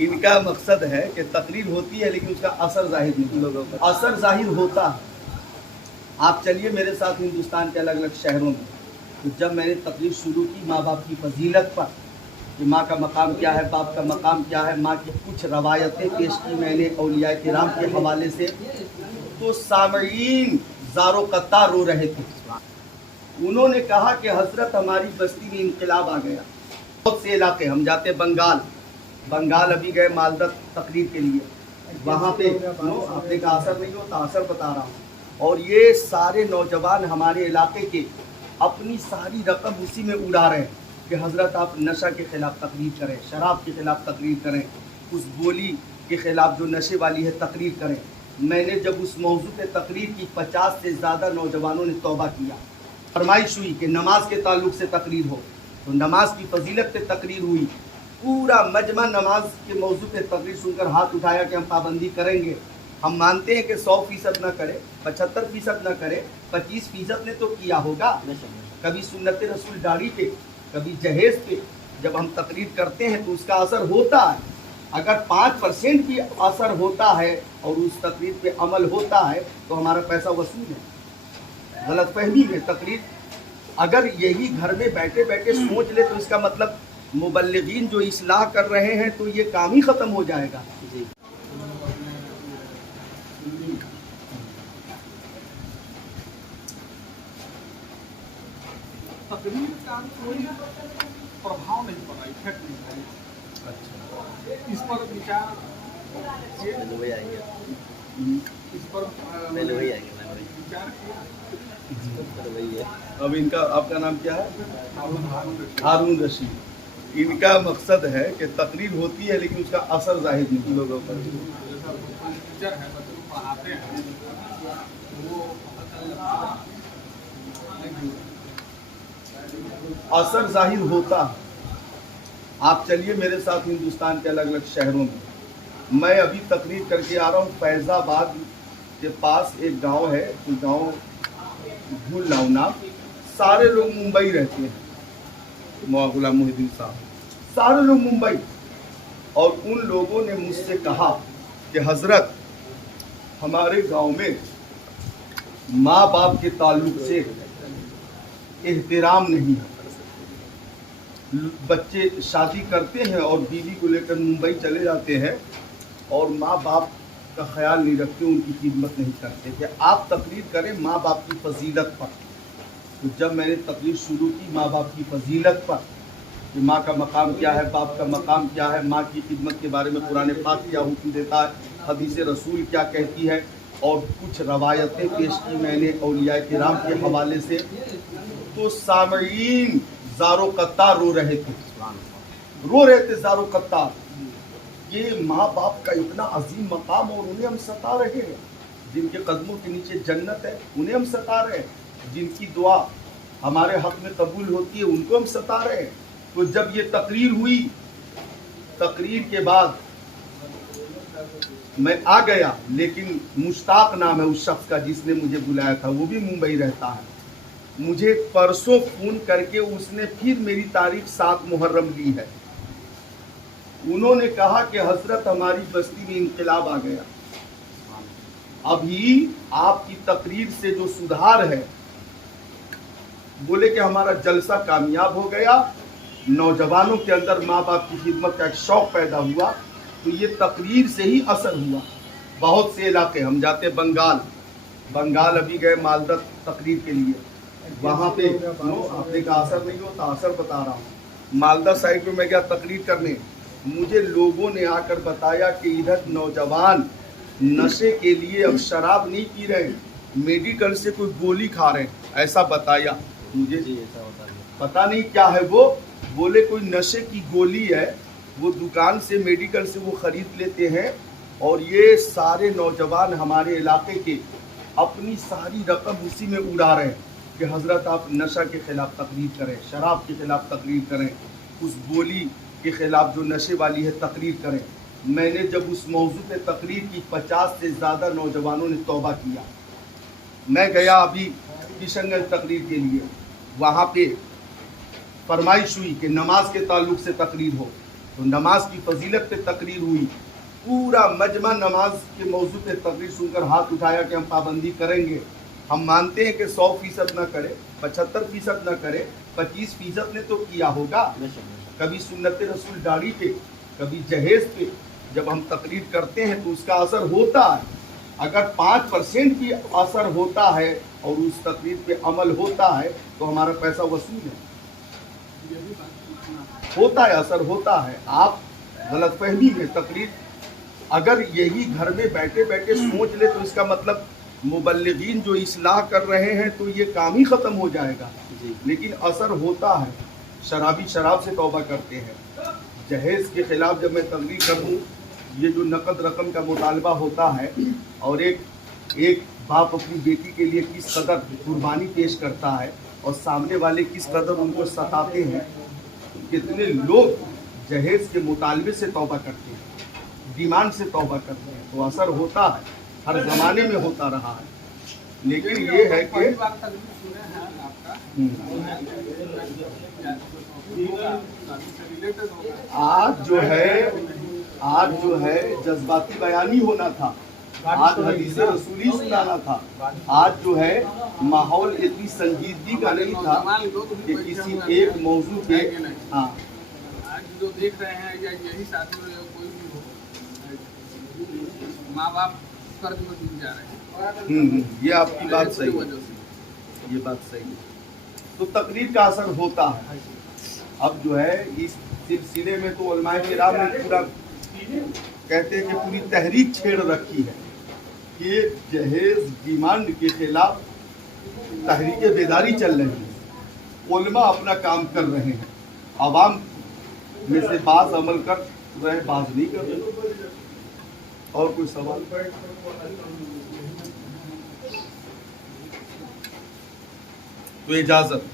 इनका मकसद है कि तकरीर होती है लेकिन उसका असर जाहिर नहीं होता। असर जाहिर होता है। आप चलिए मेरे साथ हिंदुस्तान के अलग अलग शहरों में, तो जब मैंने तकरीर शुरू की माँ बाप की फजीलत पर कि माँ का मकाम क्या है, बाप का मकाम क्या है, माँ की कुछ रवायतें पेश की मैंने औलिया किराम के हवाले से, तो सामईन ज़ारो कत्ता रो रहे थे। उन्होंने कहा कि हजरत हमारी बस्ती में इनकलाब आ गया। बहुत से इलाके हम जाते बंगाल अभी गए मालदा तकरीर के लिए, वहाँ पे आपने का असर नहीं होता, असर बता रहा हूँ। और ये सारे नौजवान हमारे इलाके के अपनी सारी रकम उसी में उड़ा रहे हैं कि हजरत आप नशा के ख़िलाफ़ तकरीर करें, शराब के ख़िलाफ़ तकरीर करें, उस बोली के ख़िलाफ़ जो नशे वाली है तकरीर करें। मैंने जब उस मौजू पे तकरीर की 50 से ज़्यादा नौजवानों ने तौबा किया। फरमाइश हुई कि नमाज के ताल्लुक़ से तकरीर हो, तो नमाज की फजीलत पे तकरीर हुई। पूरा मजमा नमाज के मौजू पे तकरीर सुनकर हाथ उठाया कि हम पाबंदी करेंगे। हम मानते हैं कि 100% ना करे, 75% ना करे, 25% ने तो किया होगा। कभी सुन्नत रसूल दाढ़ी पे, कभी जहेज पे जब हम तकरीर करते हैं तो उसका असर होता है। अगर 5% भी असर होता है और उस तकरीर पे अमल होता है तो हमारा पैसा वसूल है। गलतफहमी है तकरीर, अगर यही घर में बैठे बैठे सोच ले तो इसका मतलब मुबल्लिगीन जो इस्लाह कर रहे हैं तो ये काम ही ख़त्म हो जाएगा। जी तकरीर का कोई प्रभाव नहीं पड़ा, इफेक्ट नहीं पड़ा। अच्छा, इस पर विचार इस पर विचार किया। अब इनका आपका नाम क्या है? हारून रशीद। इनका मकसद है कि तकरीर होती है लेकिन उसका असर जाहिर नहीं लोगों पर। टीचर है, बच्चों को पढ़ाते हैं, वो असर जाहिर होता है। आप चलिए मेरे साथ हिंदुस्तान के अलग अलग शहरों में, मैं अभी तकरीर करके आ रहा हूँ। फैज़ाबाद के पास एक गांव है, तो गांव भूल रहा हूँ नाम, सारे लोग मुंबई रहते हैं, गुलाम मुहिद्दीन साहब, सारे लोग मुंबई। और उन लोगों ने मुझसे कहा कि हजरत हमारे गांव में माँ बाप के ताल्लुक से एहतराम नहीं है। बच्चे शादी करते हैं और बीवी को लेकर मुंबई चले जाते हैं और माँ बाप का ख्याल नहीं रखते, उनकी खिदमत नहीं करते। कि आप तकरीर करें माँ बाप की फजीलत पर। तो जब मैंने तकरीर शुरू की माँ बाप की फजीलत पर कि माँ का मकाम क्या है, बाप का मकाम क्या है, माँ की खिदमत के बारे में कुरान पाक क्या हुक्म देता है, हदीस रसूल क्या कहती है, और कुछ रवायतें पेश की मैंने औलिया किराम के हवाले से, तो सामईन ज़ारो कत्ता रो रहे थे ज़ारो कत्ता। ये माँ बाप का इतना अजीम मकाम और उन्हें हम सता रहे हैं। जिनके कदमों के नीचे जन्नत है उन्हें हम सता रहे हैं। जिनकी दुआ हमारे हक में कबूल होती है उनको हम सता रहे हैं। तो जब ये तकरीर हुई, तकरीर के बाद मैं आ गया, लेकिन मुश्ताक नाम है उस शख्स का जिसने मुझे बुलाया था, वो भी मुंबई रहता है। मुझे परसों फ़ोन करके उसने फिर मेरी तारीख 7 मुहर्रम ली है। उन्होंने कहा कि हजरत हमारी बस्ती में इनकलाब आ गया। अभी आपकी तकरीर से जो सुधार है, बोले कि हमारा जलसा कामयाब हो गया, नौजवानों के अंदर माँ बाप की खिदमत का एक शौक़ पैदा हुआ, तो ये तकरीर से ही असर हुआ। बहुत से इलाके हम जाते बंगाल अभी गए मालदा तकरीर के लिए, वहाँ पे आपने का असर नहीं होता, असर बता रहा हूँ। मालदा साइड में मैं गया तकरीर करने, मुझे लोगों ने आकर बताया कि इधर नौजवान नशे के लिए अब शराब नहीं पी रहे, मेडिकल से कोई गोली खा रहे हैं, ऐसा बताया मुझे। पता नहीं क्या है वो, बोले कोई नशे की गोली है, वो दुकान से मेडिकल से वो ख़रीद लेते हैं। और ये सारे नौजवान हमारे इलाके के अपनी सारी रकम उसी में उड़ा रहे हैं कि हजरत आप नशा के ख़िलाफ़ तकरीर करें, शराब के ख़िलाफ़ तकरीर करें, उस बोली के ख़िलाफ़ जो नशे वाली है तकरीर करें। मैंने जब उस मौजू पे तकरीर की 50 से ज़्यादा नौजवानों ने तौबा किया। मैं गया अभी किशनगंज तकरीर के लिए, वहाँ पे फरमाइश हुई कि नमाज के ताल्लुक़ से तकरीर हो, तो नमाज की फजीलत पे तकरीर हुई, पूरा मजमा नमाज के मौजू पे तकरीर सुनकर हाथ उठाया कि हम पाबंदी करेंगे। हम मानते हैं कि 100% न करे, 75% न करे, 25% ने तो किया होगा। कभी सुन्नत रसूल दाढ़ी पे, कभी जहेज पे जब हम तकरीर करते हैं तो उसका असर होता है। अगर 5% भी असर होता है और उस तकरीर पे अमल होता है तो हमारा पैसा वसूल है। होता है, असर होता है। आप गलतफहमी में तकरीर अगर यही घर में बैठे बैठे सोच ले तो इसका मतलब मुबल्लिगीन जो इस्लाह कर रहे हैं तो ये काम ही ख़त्म हो जाएगा। लेकिन असर होता है। शराबी शराब से तौबा करते हैं। जहेज़ के ख़िलाफ़ जब मैं तकरीर करूँ, ये जो नकद रकम का मुतालबा होता है और एक बाप अपनी बेटी के लिए किस कदर कुर्बानी पेश करता है और सामने वाले किस कदर उनको सताते हैं, कितने लोग जहेज़ के मुतालबे से तौबा करते हैं, डिमांड से तौबा करते हैं, तो असर होता है, हर ज़माने में होता रहा है। लेकिन ये है कि आज जो है जज्बाती बयानी होना था, आज हदीस रसूली सुनाना था, आज जो है माहौल इतनी संजीदगी का नहीं था कि किसी एक मौजू पे। हाँ, आज जो देख रहे हैं या यही शादी में कोई भी हो, माँ बाप कर्ज में डूब जा रहे हैं। ये आपकी बात सही है, ये बात सही है। तो तकरीर का असर होता है। अब जो है इस सिलसिले में तो उलमाए किराम ने पूरा कहते हैं कि पूरी तहरीक छेड़ रखी है कि जहेज डिमांड के खिलाफ तहरीक बेदारी चल रही है। उलमा अपना काम कर रहे हैं, आवाम में से बाज अमल कर रहे, बाज नहीं कर रहे। और कोई सवाल? तो इजाज़त।